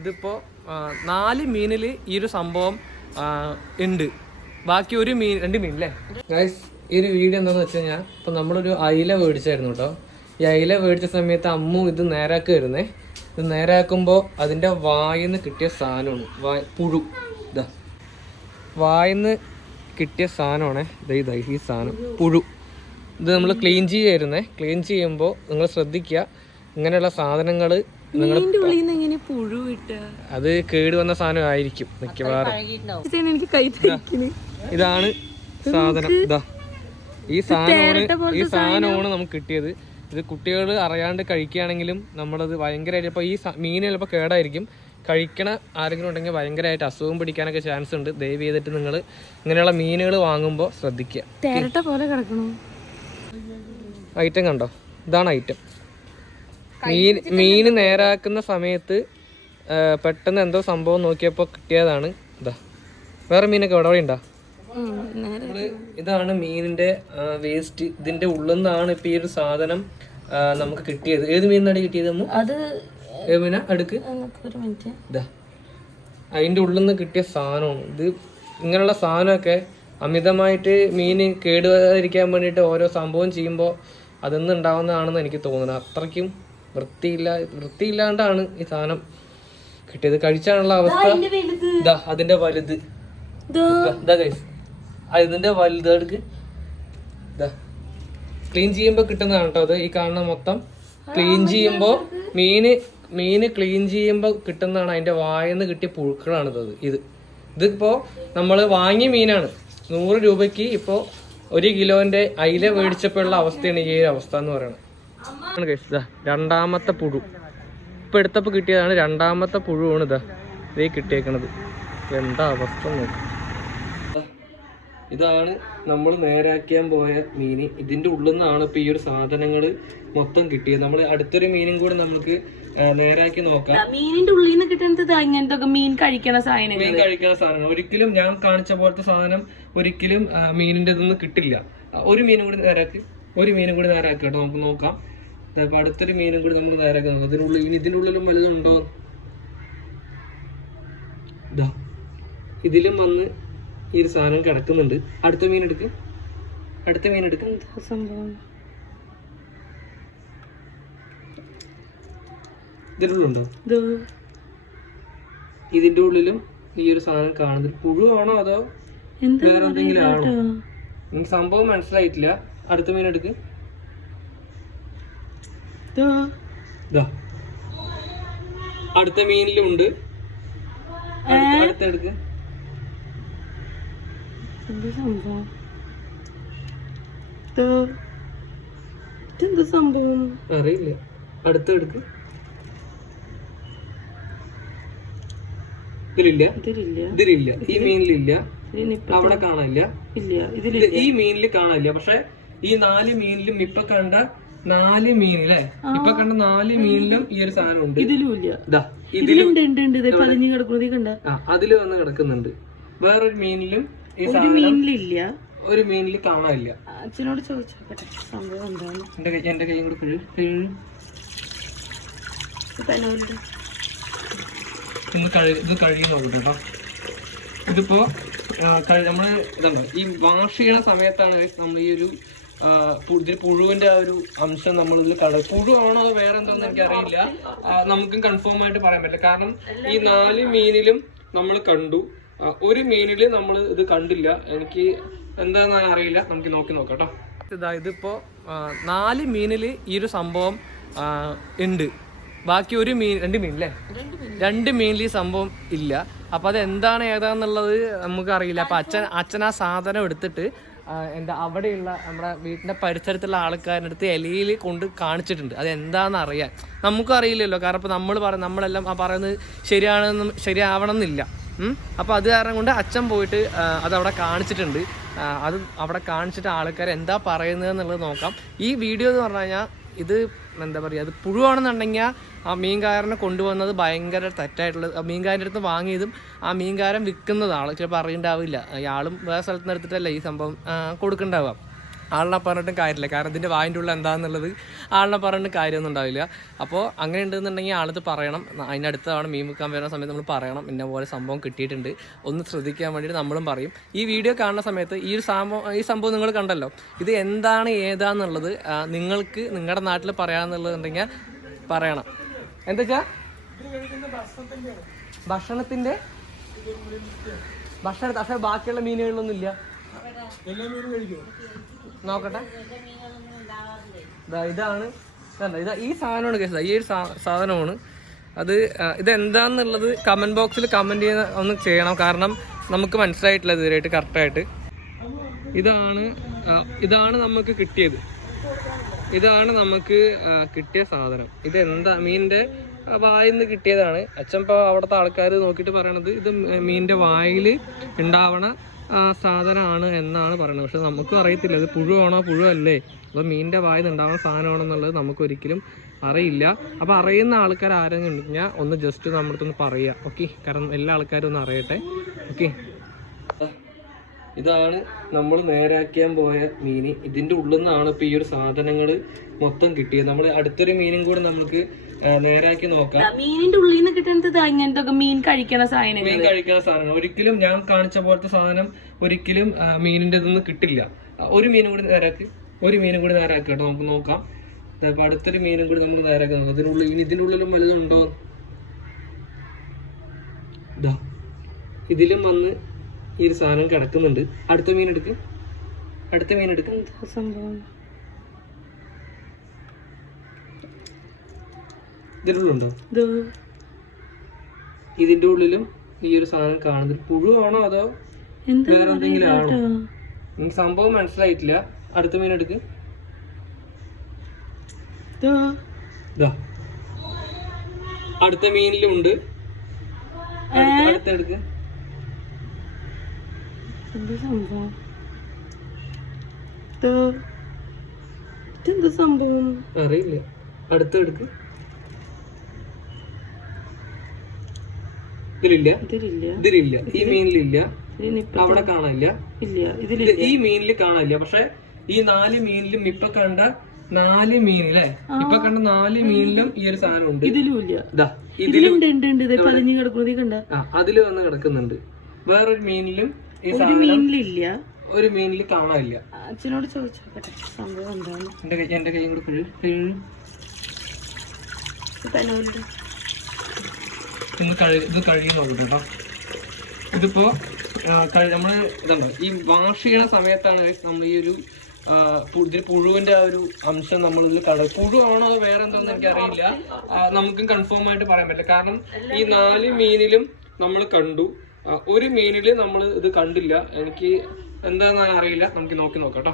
ഇതിപ്പോൾ 4 മീനിൽ ഈ ഒരു സംഭവം ഉണ്ട്. ബാക്കി ഒരു മീൻ 2 മീൻ അല്ലേ ഗൈസ്. ഈ ഒരു വീഡിയോ എന്താണെന്ന് വെച്ച് കഴിഞ്ഞാൽ ഇപ്പം നമ്മളൊരു അയില മേടിച്ചായിരുന്നു കേട്ടോ. ഈ അയില മേടിച്ച സമയത്ത് അമ്മു ഇത് നേരാക്കി വരുന്നേ. ഇത് നേരാക്കുമ്പോൾ അതിൻ്റെ വായിന്ന് കിട്ടിയ സാധനമാണ് പുഴു. ഇതാ വായിന്ന് കിട്ടിയ സാധനമാണേ. ഇതാ ഈ സാധനം പുഴു. ഇത് നമ്മൾ ക്ലീൻ ചെയ്യുമായിരുന്നേ. ക്ലീൻ ചെയ്യുമ്പോൾ നിങ്ങൾ ശ്രദ്ധിക്കുക, ഇങ്ങനെയുള്ള സാധനങ്ങൾ അത് കേട് വന്ന സാധനം ആയിരിക്കും മിക്കവാറും. ഇതാണ് സാധനം. ഇതാ ഈ സാധനമാണ് നമുക്ക് കിട്ടിയത്. ഇത് കുട്ടികൾ അറിയാണ്ട് കഴിക്കുകയാണെങ്കിലും നമ്മളത് ഭയങ്കരമായിട്ട് ഇപ്പോൾ ഈ മീൻ ചിലപ്പോൾ കേടായിരിക്കും. കഴിക്കണ ആരെങ്കിലും ഉണ്ടെങ്കിൽ ഭയങ്കരമായിട്ട് അസുഖം പിടിക്കാനൊക്കെ ചാൻസ് ഉണ്ട്. ദയവ് ചെയ്തിട്ട് നിങ്ങൾ ഇങ്ങനെയുള്ള മീനുകൾ വാങ്ങുമ്പോൾ ശ്രദ്ധിക്കുക. ഐറ്റം കണ്ടോ, ഇതാണ് ഐറ്റം. മീൻ നേരാക്കുന്ന സമയത്ത് പെട്ടെന്ന് എന്തോ സംഭവം നോക്കിയപ്പോൾ കിട്ടിയതാണ്. ഇതാ വേറെ മീനൊക്കെ ഇവിടെ ഉണ്ടോ? ഇതാണ് മീനിന്റെ വേസ്റ്റ്. ഇതിന്റെ ഉള്ളിൽ നിന്നാണ് ഇപ്പൊ ഈ ഒരു സാധനം നമുക്ക് കിട്ടിയത്. ഏത് മീനിനാണ് കിട്ടിയത്? മീന അടുക്ക്. ഇതാ അതിന്റെ ഉള്ളിൽ നിന്ന് കിട്ടിയ സാധനമാണ് ഇത്. ഇങ്ങനെയുള്ള സാധനമൊക്കെ അമിതമായിട്ട് മീൻ കേടുവരാതിരിക്കാൻ വേണ്ടിയിട്ട് ഓരോ സംഭവം ചെയ്യുമ്പോൾ അതൊന്നും ഉണ്ടാവുന്നതാണെന്ന് എനിക്ക് തോന്നുന്നത്. അത്രയ്ക്കും വൃത്തിയില്ലാണ്ടാണ് ഈ സാധനം കിട്ടിയത്. കഴിച്ചാനുള്ള അവസ്ഥ. ഇതാ അതിന്റെ വലുത്. ഇതിന്റെ വലുത് എടുക്ക്. ഇതാ ക്ലീൻ ചെയ്യുമ്പോ കിട്ടുന്നതാണ് കേട്ടോ അത്. ഈ കാണുന്ന മൊത്തം ക്ലീൻ ചെയ്യുമ്പോ മീന് ക്ലീൻ ചെയ്യുമ്പോ കിട്ടുന്നതാണ്. അതിന്റെ വായന്ന് കിട്ടിയ പുഴുക്കളാണിത്. ഇതിപ്പോ നമ്മള് വാങ്ങിയ മീനാണ്. 100 രൂപയ്ക്ക് ഇപ്പോ 1 കിലോന്റെ അയില മേടിച്ചപ്പോഴുള്ള അവസ്ഥയാണ് ഈ ഒരു അവസ്ഥ എന്ന് പറയുന്നത്. രണ്ടാമത്തെ പുഴു ഇപ്പൊ എടുത്തപ്പോ കിട്ടിയതാണ്. രണ്ടാമത്തെ പുഴുവാണ് ഇതേ കിട്ടിയേക്കണത്. എന്താ അവസ്ഥ നോക്ക്. ഇതാണ് നമ്മൾ നേരാക്കാൻ പോയ മീന്. ഇതിന്റെ ഉള്ളിൽ നിന്നാണ് ഇപ്പൊ ഈ ഒരു സാധനങ്ങൾ മൊത്തം കിട്ടിയത്. നമ്മൾ അടുത്തൊരു മീനും കൂടെ നമുക്ക് നേരാക്കി നോക്കാം. മീനിന്റെ ഉള്ളിൽ നിന്ന് കിട്ടുന്നത് ഇങ്ങനത്തെ മീൻ കഴിക്കണ സാധനങ്ങൾ ഒരിക്കലും ഞാൻ കാണിച്ച പോലത്തെ സാധനം ഒരിക്കലും മീനിന്റെ ഇതൊന്നും കിട്ടില്ല. ഒരു മീനും കൂടി നേരാക്കി കേട്ടോ. നമുക്ക് നോക്കാം. അപ്പൊ അടുത്തൊരു മീനും കൂടി നമുക്ക് നേരാക്കി നോക്കാം. ഇതിന്റെ ഉള്ളിലും വലുതുണ്ടോ? ഇതാ ഇതിലും വന്ന് ഈ ഒരു സാധനം കിടക്കുന്നുണ്ട്. അടുത്ത മീൻ എടുക്ക്. ഇതിന്റെ ഉള്ളുണ്ടോ? ഇതിന്റെ ഉള്ളിലും ഈ ഒരു സാധനം കാണുന്നത് പുഴുവാണോ അതോ വേറെ എന്തെങ്കിലും ആണോ? എനിക്ക് സംഭവം മനസ്സിലായിട്ടില്ല. അടുത്ത മീൻ എടുക്ക്. അടുത്ത മീനിലും ഉണ്ട്. അടുത്തെടുക്ക്. അറിയില്ല. അടുത്തെടുക്ക്. ഇതിലില്ല. ഈ മീനിലില്ല. അവിടെ കാണാനില്ല. ഈ മീനിൽ കാണാനില്ല. പക്ഷെ ഈ 4 മീനിലും ഇപ്പൊ കണ്ട 4 മീനില്ലേ, ഇപ്പൊ കണ്ട 4 മീനിലും ഈ ഒരു സാധനം ഉണ്ട്. അതില് വന്ന് കിടക്കുന്നുണ്ട്. വേറൊരു മീനിലും ഈ മീനിലില്ല. ഒരു മീനിൽ കാണാനില്ല. അച്ഛനോട് ചോദിച്ചോട്ടെ സംഭവം എന്താണ്. എന്റെ കൈ കൂടെ ഇത് കഴുകി നോക്കട്ടെ കേട്ടോ. ഇതിപ്പോ നമ്മള് ഇതുണ്ടോ, ഈ വാഷ് ചെയ്യണ സമയത്താണ് നമ്മൾ ഈ ഒരു പുഴുവിന്റെ ആ ഒരു അംശം നമ്മൾ ഇതിൽ കണ്ടത്. പുഴുവാണോ വേറെ എന്തോന്ന് എനിക്കറിയില്ല. നമുക്കും കൺഫേം ആയിട്ട് പറയാൻ പറ്റില്ല. കാരണം ഈ 4 മീനിലും നമ്മൾ കണ്ടു. ഒരു മീനില് നമ്മൾ ഇത് കണ്ടില്ല. എനിക്ക് എന്താന്ന് അറിയില്ല. നമുക്ക് നോക്കി നോക്കാം കേട്ടോ. ഇതിപ്പോ 4 മീനില് ഈ ഒരു സംഭവം ഉണ്ട്. ബാക്കി ഒരു മീൻ 2 മീൻ അല്ലേ, 2 മീനിൽ ഈ സംഭവം ഇല്ല. അപ്പൊ അത് എന്താണ് ഏതാന്നുള്ളത് നമുക്ക് അറിയില്ല. അപ്പൊ അച്ഛൻ ആ സാധനം എടുത്തിട്ട് അവിടെയുള്ള നമ്മുടെ വീട്ടിന്റെ പരിസരത്തുള്ള ആൾക്കാരുടെ അടുത്ത് ഇലയിൽ കൊണ്ട് കാണിച്ചിട്ടുണ്ട്. അത് എന്താണെന്ന് അറിയാൻ നമുക്കും അറിയില്ലല്ലോ. കാരണം ഇപ്പൊ നമ്മളെല്ലാം പറയുന്നത് ശരിയാവണം എന്നില്ല. അപ്പോൾ അത് കാരണം കൊണ്ട് അച്ഛൻ പോയിട്ട് അതവിടെ കാണിച്ചിട്ടുണ്ട്. അത് അവിടെ കാണിച്ചിട്ട് ആൾക്കാർ എന്താ പറയുന്നത് എന്നുള്ളത് നോക്കാം. ഈ വീഡിയോ എന്ന് പറഞ്ഞു കഴിഞ്ഞാൽ ഇത് എന്താ പറയുക, അത് പുഴുവാണെന്നുണ്ടെങ്കിൽ ആ മീൻകാരനെ കൊണ്ടുവന്നത് ഭയങ്കര തെറ്റായിട്ടുള്ളത്. മീൻകാരൻ്റെ അടുത്ത് വാങ്ങിയതും ആ മീൻകാരൻ വിൽക്കുന്നത് ആൾ ചിലപ്പോൾ അറിയണ്ടാവില്ല. അയാളും വേറെ സ്ഥലത്ത് നിന്ന് എടുത്തിട്ടല്ല ഈ സംഭവം കൊടുക്കണ്ടാവുക. ആളിനെ പറഞ്ഞിട്ടും കാര്യമില്ല. കാരണം ഇതിൻ്റെ വായിൻ്റെ ഉള്ളിൽ എന്താണെന്നുള്ളത് ആളിനെ പറഞ്ഞിട്ട് കാര്യമൊന്നും ഉണ്ടാവില്ല. അപ്പോൾ അങ്ങനെ ഉണ്ടെന്നുണ്ടെങ്കിൽ ആളത് പറയണം. അതിനടുത്താണ് മീൻ വിൽക്കാൻ വരുന്ന സമയത്ത് നമ്മൾ പറയണം, ഇന്ന പോലെ സംഭവം കിട്ടിയിട്ടുണ്ട്, ഒന്ന് ശ്രദ്ധിക്കാൻ വേണ്ടിയിട്ട് നമ്മളും പറയും. ഈ വീഡിയോ കാണുന്ന സമയത്ത് ഈ സംഭവം നിങ്ങൾ കണ്ടല്ലോ, ഇത് എന്താണ് ഏതാന്നുള്ളത് നിങ്ങൾക്ക് നിങ്ങളുടെ നാട്ടിൽ പറയാമെന്നുള്ളതുണ്ടെങ്കിൽ പറയണം. എന്താ വെച്ചാൽ ഭക്ഷണത്തിൻ്റെ പക്ഷേ ബാക്കിയുള്ള മീനുകളിലൊന്നും ഇല്ല. നോക്കട്ടെ, ഇതാണ് ഈ സാധനമാണ് കേസ്. ഈ ഒരു സാധനമാണ് അത്. ഇതെന്താന്നുള്ളത് കമൻറ്റ് ബോക്സിൽ കമൻറ്റ് ചെയ്യുന്ന ഒന്ന് ചെയ്യണം. കാരണം നമുക്ക് മനസ്സിലായിട്ടില്ല ഇതുവരെയായിട്ട് കറക്റ്റായിട്ട്. ഇതാണ് നമുക്ക് കിട്ടിയത്. ഇതാണ് നമുക്ക് കിട്ടിയ സാധനം. ഇതെന്താ മീനിൻ്റെ വായിന്ന് കിട്ടിയതാണ്. അച്ഛൻ ഇപ്പോൾ അവിടുത്തെ ആൾക്കാർ നോക്കിയിട്ട് പറയണത് ഇത് മീനിൻ്റെ വായിൽ ഉണ്ടാവണ സാധനമാണ് എന്നാണ് പറയുന്നത്. പക്ഷെ നമുക്കും അറിയത്തില്ല ഇത് പുഴുവാണോ പുഴുവല്ലേ, അപ്പോൾ മീനിൻ്റെ വായിൽ ഉണ്ടാവുന്ന സാധനമാണെന്നുള്ളത് നമുക്കൊരിക്കലും അറിയില്ല. അപ്പോൾ അറിയുന്ന ആൾക്കാർ ആരെങ്കിലും ഉണ്ടെങ്കിൽ ഒന്ന് ജസ്റ്റ് നമ്മുടെ അടുത്തൊന്ന് പറയുക, ഓക്കെ? കാരണം എല്ലാ ആൾക്കാരും ഒന്ന് അറിയട്ടെ, ഓക്കെ? ഇതാണ് നമ്മൾ നേരാക്കാൻ പോയ മീൻ. ഇതിൻ്റെ ഉള്ളിൽ നിന്നാണ് ഇപ്പോൾ ഈ ഒരു സാധനങ്ങൾ മൊത്തം കിട്ടിയത്. നമ്മൾ അടുത്തൊരു മീനും കൂടെ നമുക്ക് നേരാക്കി നോക്കാം. മീനിന്റെ ഉള്ളിൽ നിന്ന് കിട്ടുന്നത് ഇങ്ങനത്തെ മീൻ കഴിക്കണ സാധനം. ഒരിക്കലും ഞാൻ കാണിച്ച പോലത്തെ സാധനം ഒരിക്കലും മീനിന്റെ ഇതൊന്നും കിട്ടില്ല. ഒരു മീനും കൂടി നേരാക്കി കേട്ടോ, നമുക്ക് നോക്കാം. അപ്പൊ അടുത്തൊരു മീനും കൂടി നമുക്ക് നേരാക്കി നോക്കാം. ഇതിൻ്റെ ഉള്ളിലും വലുതുണ്ടോ? ഇതിലും വന്ന് ഈ ഒരു സാധനം കിടക്കുന്നുണ്ട്. അടുത്ത മീൻ എടുക്ക്. ഇതിനുള്ളുണ്ടോ? ഇതിന്റെ ഉള്ളിലും ഈ ഒരു സാധനം കാണുന്നത് പുഴുവാണോ അതോ വേറെ എന്തെങ്കിലും ആണോ? എനിക്ക് സംഭവം മനസ്സിലായിട്ടില്ല. അടുത്ത മീൻ എടുക്ക്. അടുത്ത മീനിലും ഉണ്ട്. അടുത്തെടുക്ക്. സംഭവം അറിയില്ല. അടുത്തെടുക്ക്. ഇതിലില്ല. ഈ മീനിലില്ല. അവിടെ കാണാനില്ല. ഈ മീനിൽ കാണാനില്ല. പക്ഷെ ഈ 4 മീനിലും ഇപ്പൊ കണ്ട 4 മീനില്ലേ, ഇപ്പൊ കണ്ട 4 മീനിലും ഈ ഒരു സാധനം ഉണ്ട്. അതില് വന്ന് കിടക്കുന്നുണ്ട്. വേറൊരു മീനിലും ഈ മീനിലില്ല. ഒരു മീനിൽ കാണാനില്ല. അച്ഛനോട് ചോദിച്ചോട്ടെ സംഭവം എന്താണ്. എന്റെ കൈ കൂടെ ഇത് കഴുകി നോക്കട്ടെ കേട്ടോ. ഇതിപ്പോ നമ്മള് ഇതുണ്ടോ, ഈ വാഷ് ചെയ്യണ സമയത്താണ് നമ്മൾ ഈ ഒരു ഇതിൽ പുഴുവിന്റെ ആ ഒരു അംശം നമ്മളിതിൽ കണ്ടത്. പുഴുവാണോ വേറെ എന്തോന്ന് എനിക്കറിയില്ല, നമുക്കും കൺഫേം ആയിട്ട് പറയാൻ പറ്റില്ല. കാരണം ഈ 4 മീനിലും നമ്മൾ കണ്ടു, ഒരു മീനില് നമ്മൾ ഇത് കണ്ടില്ല. എനിക്ക് എന്താണെന്ന് അറിയില്ല. നമുക്ക് നോക്കാം കേട്ടോ.